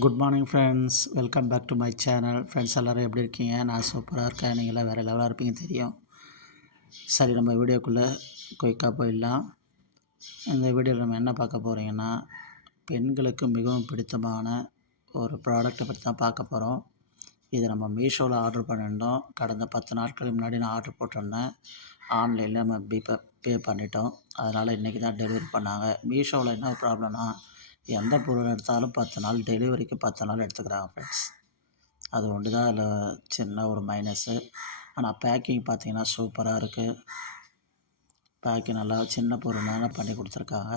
Good morning friends, welcome back to my channel. Friends எல்லோரும் எப்படி இருக்கீங்க? நான் சூப்பராக இருக்கேன். நீங்களாம் வேறு லெவலாக இருப்பீங்க தெரியும். சரி, நம்ம வீடியோக்குள்ளே குயிக்காக போயிடலாம். இந்த வீடியோவில் நம்ம என்ன பார்க்க போகிறீங்கன்னா, பெண்களுக்கு மிகவும் பிடித்தமான ஒரு ப்ராடக்ட்டை பற்றி தான் பார்க்க போகிறோம். இதை நம்ம மீஷோவில் ஆர்டர் பண்ணியிருந்தோம். கடந்த 10 நாட்களுக்கு முன்னாடி நான் ஆர்டர் போட்டிருந்தேன். ஆன்லைனில் நம்ம பே பண்ணிட்டோம். அதனால் இன்றைக்கி தான் டெலிவரி பண்ணாங்க. மீஷோவில் என்ன ப்ராப்ளம்னா, எந்த பொருள் எடுத்தாலும் 10 நாள், டெலிவரிக்கு 10 நாள் எடுத்துக்கிறாங்க ஃப்ரெண்ட்ஸ். அது ஒன்று தான் அதில் சின்ன ஒரு மைனஸு. ஆனால் பேக்கிங் பார்த்திங்கன்னா சூப்பராக இருக்குது. பேக்கிங் நல்லா சின்ன பொருளான பண்ணி கொடுத்துருக்காங்க.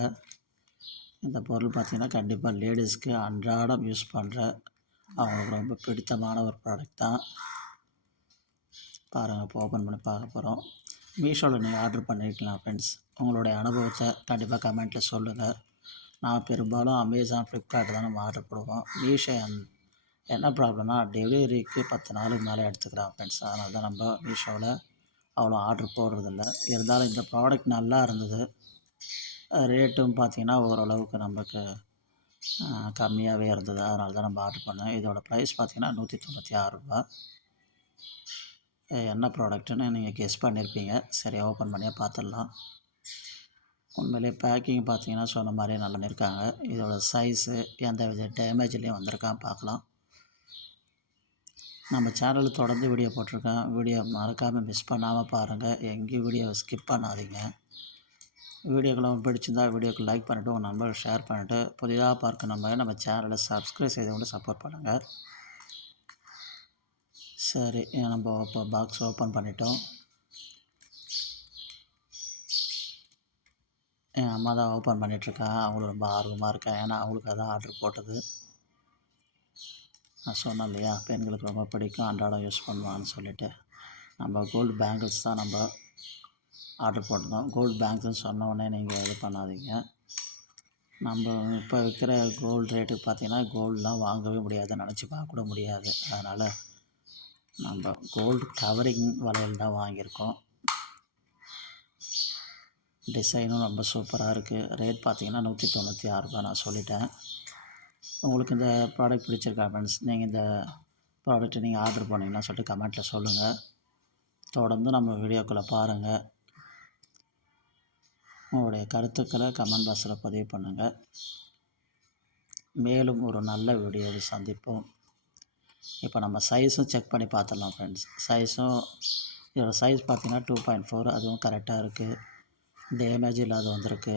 இந்த பொருள் பார்த்திங்கன்னா கண்டிப்பாக லேடிஸ்க்கு அன்றாடம் யூஸ் பண்ணுற அவங்களுக்கு ரொம்ப பிடித்தமான ஒரு ப்ராடக்ட் தான். பாருங்கள், இப்போ ஓப்பன் பண்ணி பார்க்க போகிறோம். மீஷோவில் நீங்கள் ஆர்டர் பண்ணியிருக்கலாம் ஃப்ரெண்ட்ஸ். உங்களுடைய அனுபவத்தை கண்டிப்பாக கமெண்ட்டில் சொல்லுங்கள். நான் பெரும்பாலும் அமேசான், ஃப்ளிப்கார்ட் தான் நம்ம ஆர்டர் போடுவோம். மீஷோ என்ன ப்ராப்ளம்னா, டெலிவரிக்கு 10 நாளுக்கு மேலே எடுத்துக்கிறான் ஃப்ரெண்ட்ஸ். அதனால தான் நம்ம மீஷோவில் அவ்வளோ ஆர்டர் போடுறதில்ல. இருந்தாலும் இந்த ப்ராடக்ட் நல்லா இருந்தது. ரேட்டும் பார்த்திங்கன்னா ஓரளவுக்கு நமக்கு கம்மியாகவே இருந்தது. அதனால தான் நம்ம ஆர்டர் பண்ணோம். இதோட ப்ரைஸ் பார்த்திங்கன்னா ₹196. என்ன ப்ராடக்ட்டுன்னு நீங்கள் கெஸ் பண்ணியிருப்பீங்க. சரி, ஓப்பன் பண்ணியே பார்த்துடலாம். உண்மையிலே பேக்கிங் பார்த்திங்கன்னா சொன்ன மாதிரியே நல்லா பண்ணியிருக்காங்க. இதோட சைஸு எந்த வித டேமேஜ்லேயும் வந்திருக்கான்னு பார்க்கலாம். நம்ம சேனலில் தொடர்ந்து வீடியோ போட்டிருக்கேன். வீடியோ மறக்காமல் மிஸ் பண்ணாமல் பாருங்கள். எங்கேயும் வீடியோவை ஸ்கிப் பண்ணாதீங்க. வீடியோக்களை பிடிச்சிருந்தால் வீடியோக்கு லைக் பண்ணிவிட்டு உங்கள் நண்பர்கள் ஷேர் பண்ணிவிட்டு புதிதாக பார்க்க நம்ம சேனலை சப்ஸ்கிரைப் செய்து கொண்டு சப்போர்ட் பண்ணுங்கள். சரி, நம்ம இப்போ பாக்ஸ் ஓப்பன் பண்ணிட்டோம். என் அம்மா தான் ஓப்பன் பண்ணிகிட்ருக்காங்க. அவங்களும் ரொம்ப ஆர்வமாக இருக்காங்க. ஏன்னா அவங்களுக்கு அதான் ஆர்டர் போட்டது. நான் சொன்னேன் இல்லையா, பெண்களுக்கு ரொம்ப பிடிக்கும், அன்றாடம் யூஸ் பண்ணுவான்னு சொல்லிவிட்டு. நம்ம கோல்டு பேங்கிள்ஸ் தான் நம்ம ஆர்டர் போட்டிருந்தோம். கோல்டு பேங்கிள்ஸ்னு சொன்ன உடனே நீங்கள் இது பண்ணாதீங்க. நம்ம இப்போ விற்கிற கோல்டு ரேட்டுக்கு பார்த்திங்கன்னா கோல்டெலாம் வாங்கவே முடியாது, நினச்சி பார்க்க கூட முடியாது. அதனால் நம்ம கோல்டு கவரிங் வளையல் தான் வாங்கியிருக்கோம். டிசைனும் ரொம்ப சூப்பராக இருக்குது. ரேட் பார்த்திங்கன்னா ₹196 நான் சொல்லிட்டேன். உங்களுக்கு இந்த ப்ராடக்ட் பிடிச்சிருக்கா ஃப்ரெண்ட்ஸ்? நீங்கள் இந்த ப்ராடக்ட்டை நீங்கள் ஆர்டர் பண்ணிங்கன்னா சொல்லிட்டு கமெண்ட்டில் சொல்லுங்கள். தொடர்ந்து நம்ம வீடியோக்களை பாருங்கள். உங்களுடைய கருத்துக்களை கமெண்ட் பாக்ஸில் பதிவு பண்ணுங்கள். மேலும் ஒரு நல்ல வீடியோவை சந்திப்போம். இப்போ நம்ம சைஸும் செக் பண்ணி பார்த்துடலாம் ஃப்ரெண்ட்ஸ். இதோட சைஸ் பார்த்திங்கன்னா 2.4, அதுவும் கரெக்டாக இருக்குது. டேமேஜ் இல்லாத வந்திருக்கு.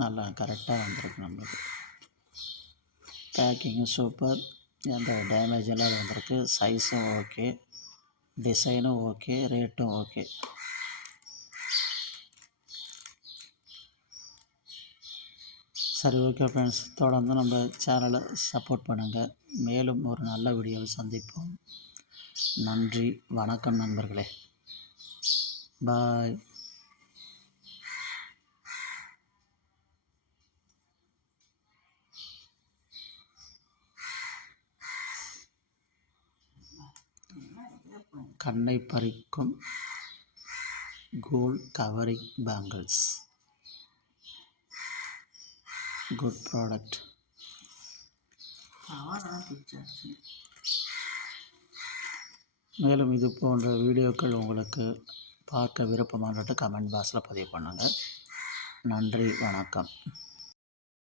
நல்லா கரெக்டாக வந்திருக்கு. நம்மளுக்கு பேக்கிங்கும் சூப்பர், எந்த டேமேஜ் இல்லாத வந்திருக்கு. சைஸும் ஓகே, டிசைனும் ஓகே, ரேட்டும் ஓகே. சரி, ஓகே ஃப்ரெண்ட்ஸ், தொடர்ந்து நம்ம சேனலை சப்போர்ட் பண்ணுங்கள். மேலும் ஒரு நல்ல வீடியோவை சந்திப்போம். நன்றி, வணக்கம் நண்பர்களே. பாய். கண்ணை பறிக்கும் gold covering bangles, good product. மேலும் இது போன்ற வீடியோக்கள் உங்களுக்கு பார்க்க விருப்பமானது கமெண்ட் பாக்ஸில் பதிவு பண்ணுங்கள். நன்றி, வணக்கம்.